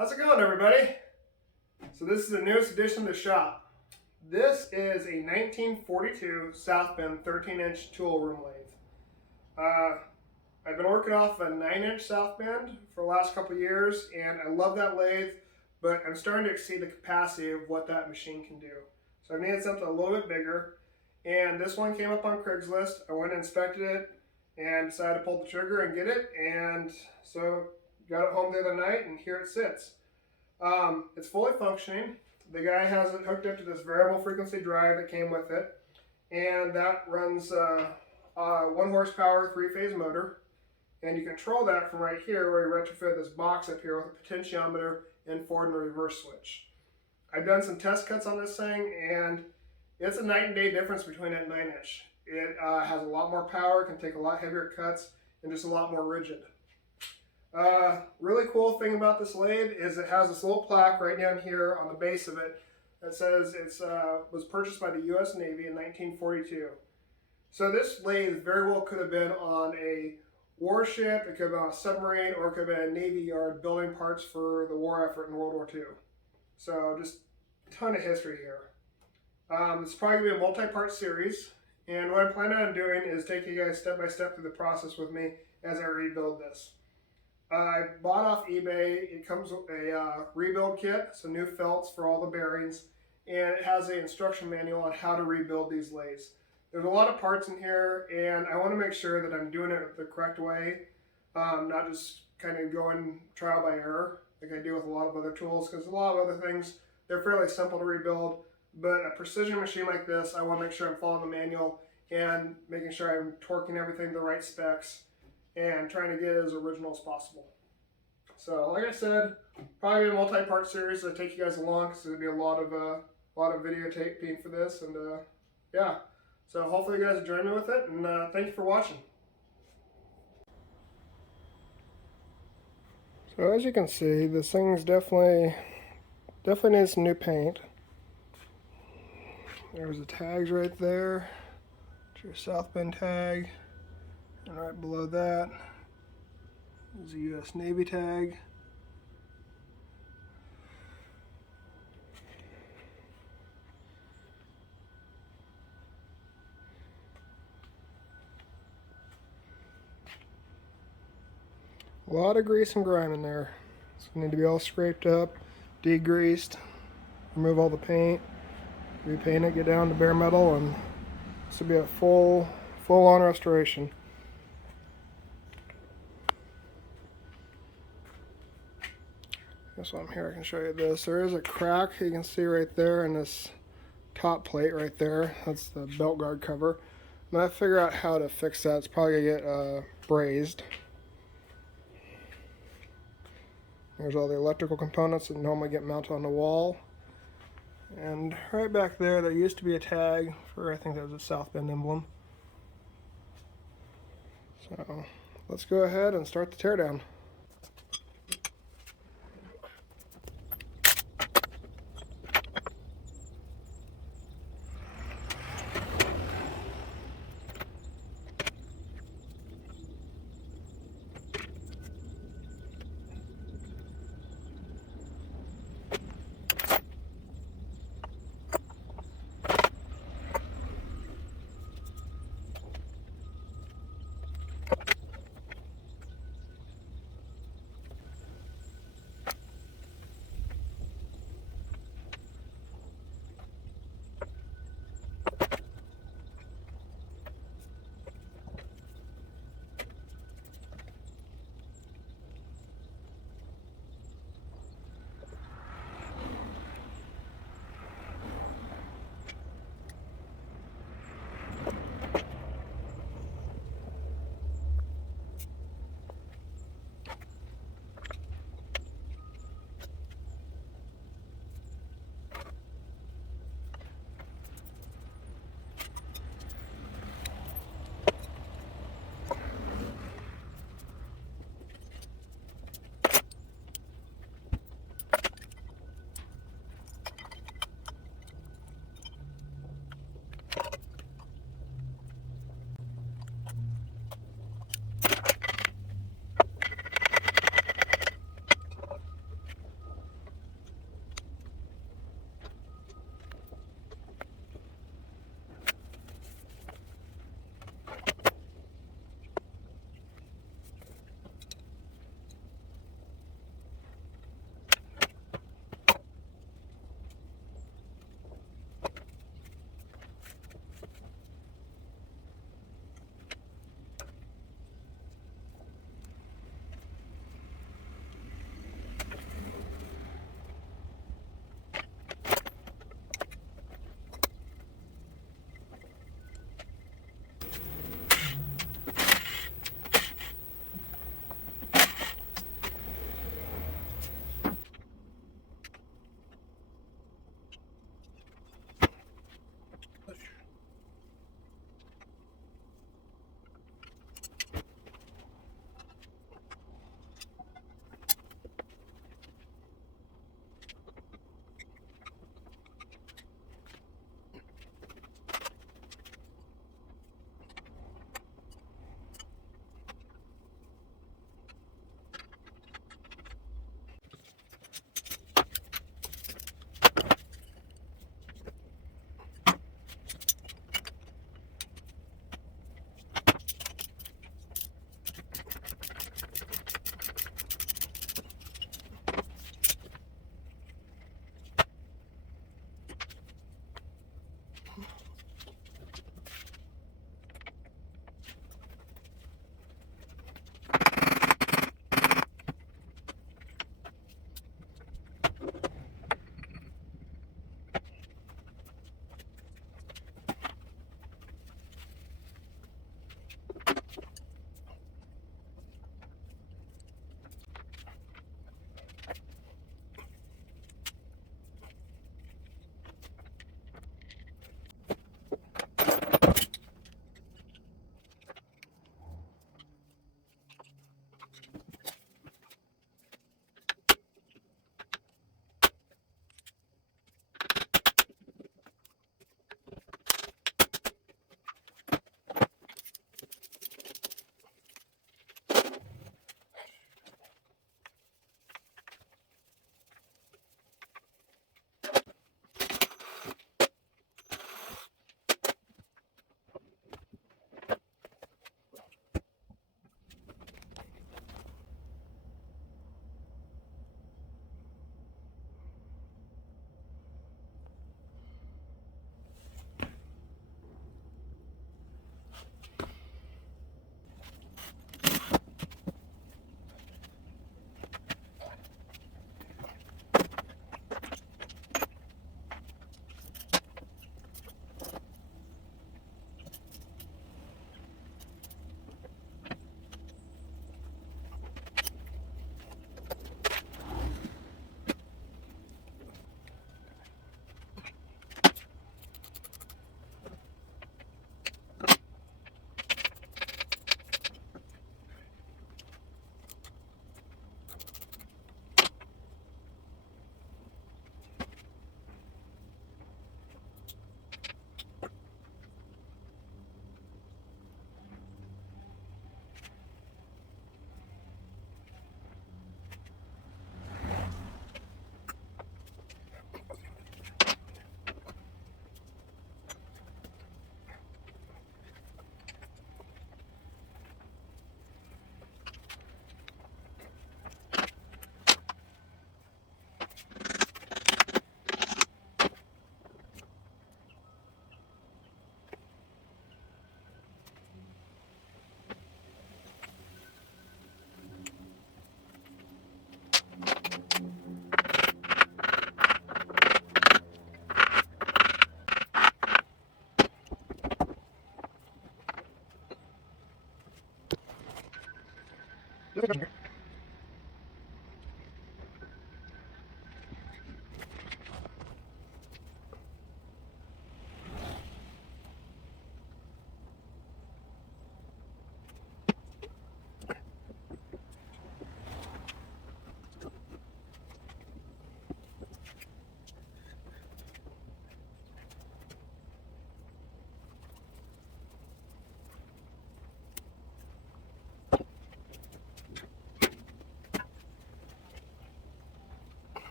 How's it going, everybody? So this is the newest addition to the shop. This is a 1942 South Bend 13-inch tool room lathe. I've been working off a 9-inch South Bend for the last couple of years, and I love that lathe, but I'm starting to exceed the capacity of what that machine can do. So I needed something a little bit bigger, and this one came up on Craigslist. I went and inspected it and decided to pull the trigger and get it, and so got it home the other night, and here it sits. It's fully functioning. The guy has it hooked up to this variable frequency drive that came with it, and that runs a 1 horsepower 3-phase motor, and you control that from right here where you retrofit this box up here with a potentiometer and forward and reverse switch. I've done some test cuts on this thing, and it's a night and day difference between that 9-inch. It has a lot more power, can take a lot heavier cuts, and just a lot more rigid. Really cool thing about this lathe is it has this little plaque right down here on the base of it that says it was purchased by the U.S. Navy in 1942. So this lathe very well could have been on a warship, it could have been on a submarine, or it could have been a Navy yard building parts for the war effort in World War II. So just a ton of history here. It's probably going to be a multi-part series, and what I'm planning on doing is taking you guys step by step through the process with me as I rebuild this. I bought off eBay. It comes with a rebuild kit, some new felts for all the bearings, and it has an instruction manual on how to rebuild these lathes. There's a lot of parts in here, and I want to make sure that I'm doing it the correct way, not just kind of going trial by error like I do with a lot of other tools, because a lot of other things, they're fairly simple to rebuild, but a precision machine like this, I want to make sure I'm following the manual and making sure I'm torquing everything the right specs and trying to get it as original as possible. So like I said, probably a multi-part series to take you guys along, because there'll be a lot of videotaping for this, and yeah. So hopefully you guys join me with it, and thank you for watching. So as you can see, this thing's definitely needs some new paint. There's the tags right there. It's your South Bend tag. And right below that is a U.S. Navy tag. A lot of grease and grime in there. So we need to be all scraped up, degreased, remove all the paint, repaint it, get down to bare metal, and this will be a full-on restoration. So I'm here, I can show you this. There is a crack you can see right there in this top plate right there. That's the belt guard cover. I'm going to figure out how to fix that. It's probably going to get brazed. There's all the electrical components that normally get mounted on the wall. And right back there, there used to be a tag for, I think that was a South Bend emblem. So let's go ahead and start the teardown.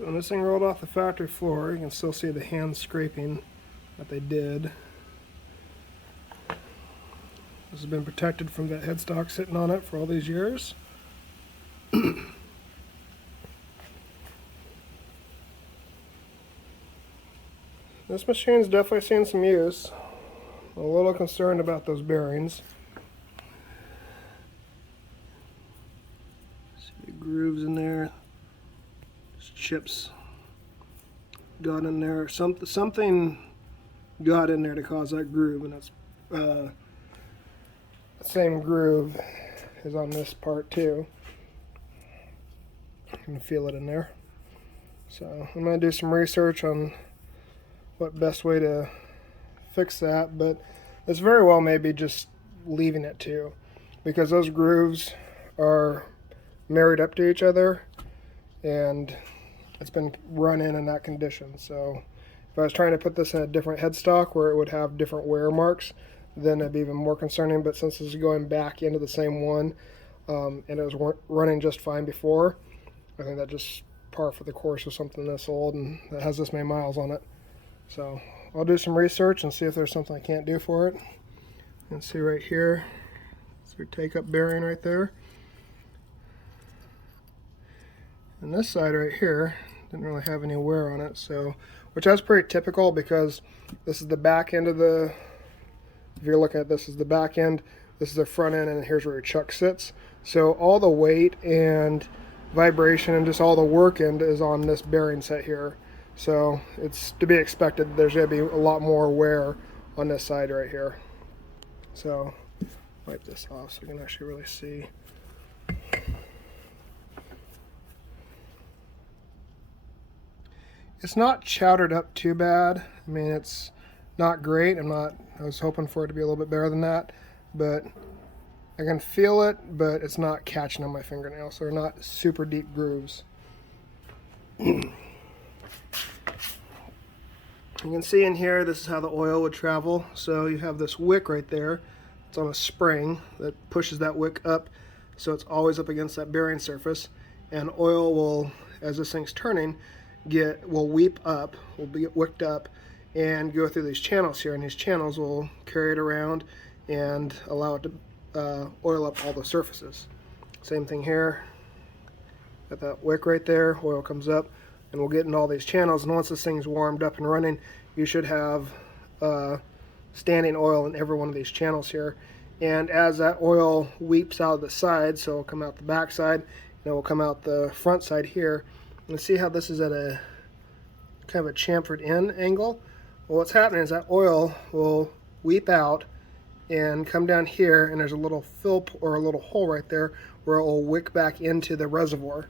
So when this thing rolled off the factory floor, you can still see the hand scraping that they did. This has been protected from that headstock sitting on it for all these years. This machine's definitely seen some use. I'm a little concerned about those bearings. See the grooves in there. There's chips got in there. Something got in there to cause that groove, and that's the same groove is on this part too. You can feel it in there. So I'm going to do some research on what best way to fix that, but it's very well maybe just leaving it too, because those grooves are married up to each other and it's been run in that condition. So if I was trying to put this in a different headstock where it would have different wear marks, then it'd be even more concerning. But since this is going back into the same one, and it was running just fine before, I think that just par for the course with something this old and that has this many miles on it. So I'll do some research and see if there's something I can't do for it. And see right here, it's your take-up bearing right there. And this side right here didn't really have any wear on it, so which that's pretty typical because this is the back end of the, if you're looking at this is the back end, this is the front end, and here's where your chuck sits. So all the weight and vibration and just all the work end is on this bearing set here. So it's to be expected there's going to be a lot more wear on this side right here. So wipe this off so you can actually really see. It's not chowdered up too bad. I mean, it's not great. I was hoping for it to be a little bit better than that, but I can feel it, but it's not catching on my fingernails, so they're not super deep grooves. You can see in here, this is how the oil would travel. So you have this wick right there. It's on a spring that pushes that wick up, so it's always up against that bearing surface. And oil will, as this thing's turning, will weep up, will be wicked up, and go through these channels here. And these channels will carry it around and allow it to oil up all the surfaces. Same thing here. Got that wick right there. Oil comes up, and we'll get in all these channels, and once this thing's warmed up and running, you should have standing oil in every one of these channels here. And as that oil weeps out of the side, so it'll come out the back side, and it will come out the front side here. And see how this is at a kind of a chamfered in angle? Well, what's happening is that oil will weep out and come down here, and there's a little fill or a little hole right there where it will wick back into the reservoir.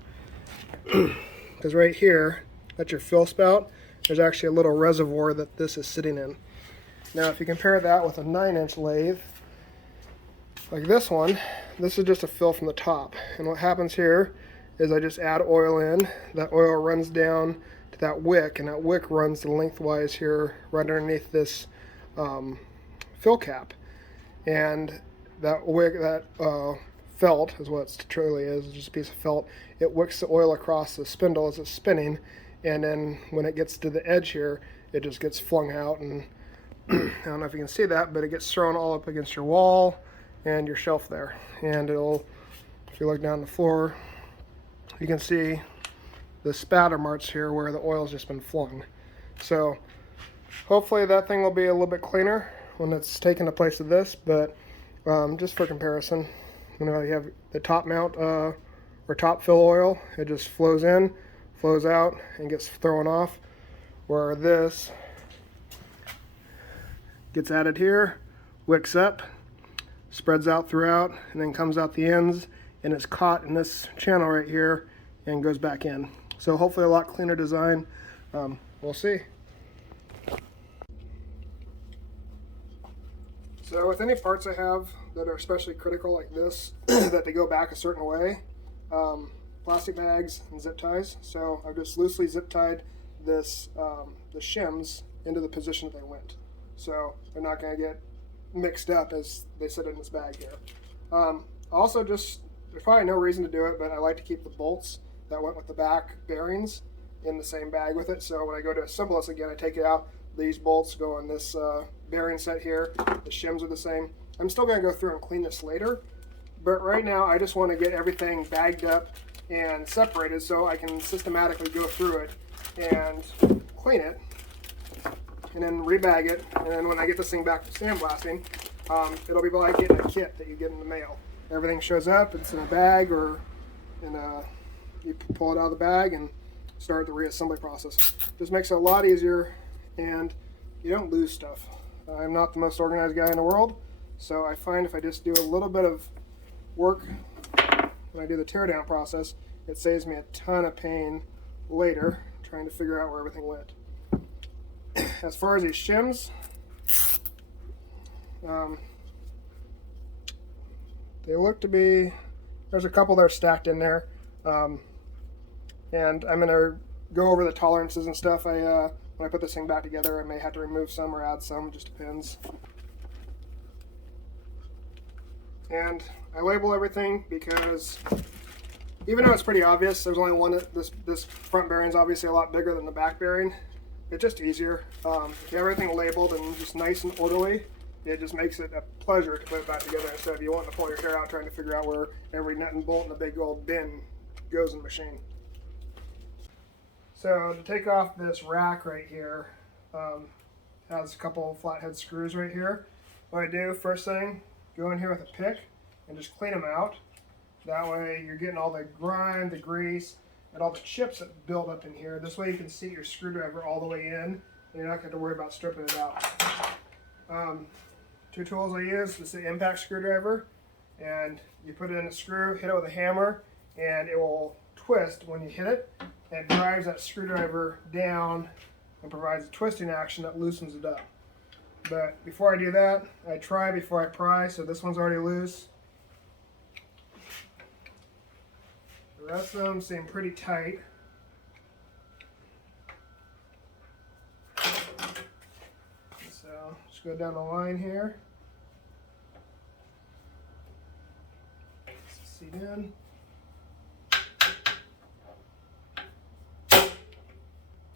Because right here, that's your fill spout, there's actually a little reservoir that this is sitting in. Now if you compare that with a 9-inch lathe, like this one, this is just a fill from the top. And what happens here is I just add oil in, that oil runs down to that wick, and that wick runs lengthwise here right underneath this fill cap. And that wick, that felt is what it truly is, it's just a piece of felt. It wicks the oil across the spindle as it's spinning, and then when it gets to the edge here, it just gets flung out, and I don't know if you can see that, but it gets thrown all up against your wall and your shelf there. And it'll, if you look down the floor, you can see the spatter marks here where the oil's just been flung. So Hopefully that thing will be a little bit cleaner when it's taken the place of this, but just for comparison, you have the top mount or top fill oil, it just flows in, flows out, and gets thrown off, where this gets added here, wicks up, spreads out throughout, and then comes out the ends, and it's caught in this channel right here and goes back in. So hopefully a lot cleaner design. We'll see. So with any parts I have that are especially critical like this, that they go back a certain way, plastic bags and zip ties. So I've just loosely zip tied this, the shims into the position that they went. So they're not going to get mixed up as they sit in this bag here. Also, just there's probably no reason to do it, but I like to keep the bolts that went with the back bearings in the same bag with it. So when I go to assemble this again, I take it out. These bolts go on this bearing set here. The shims are the same. I'm still going to go through and clean this later, but right now I just want to get everything bagged up and separated so I can systematically go through it and clean it, and then rebag it, and then when I get this thing back to sandblasting, it'll be like getting a kit that you get in the mail. Everything shows up, it's in a bag, or in a, you pull it out of the bag and start the reassembly process. This makes it a lot easier, and you don't lose stuff. I'm not the most organized guy in the world, so I find if I just do a little bit of work when I do the teardown process, it saves me a ton of pain later trying to figure out where everything went. As far as these shims, they look to be, there's a couple that are stacked in there, and I'm going to go over the tolerances and stuff. When I put this thing back together, I may have to remove some or add some, just depends. And I label everything because even though it's pretty obvious, there's only one, this front bearing is obviously a lot bigger than the back bearing. It's just easier. If you have everything labeled and just nice and orderly, it just makes it a pleasure to put it back together instead of you wanting to pull your hair out trying to figure out where every nut and bolt in the big old bin goes in the machine. So to take off this rack right here, has a couple flathead screws right here. What I do, first thing, go in here with a pick and just clean them out. That way you're getting all the grime, the grease, and all the chips that build up in here. This way you can seat your screwdriver all the way in, and you're not going to worry about stripping it out. Two tools I use, this is the impact screwdriver, and you put it in a screw, hit it with a hammer, and it will twist when you hit it. And it drives that screwdriver down and provides a twisting action that loosens it up. But before I do that, I try before I pry, so this one's already loose. The rest of them seem pretty tight. So just go down the line here. Seat in.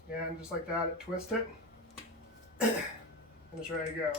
And just like that, it twists it, and it's ready to go.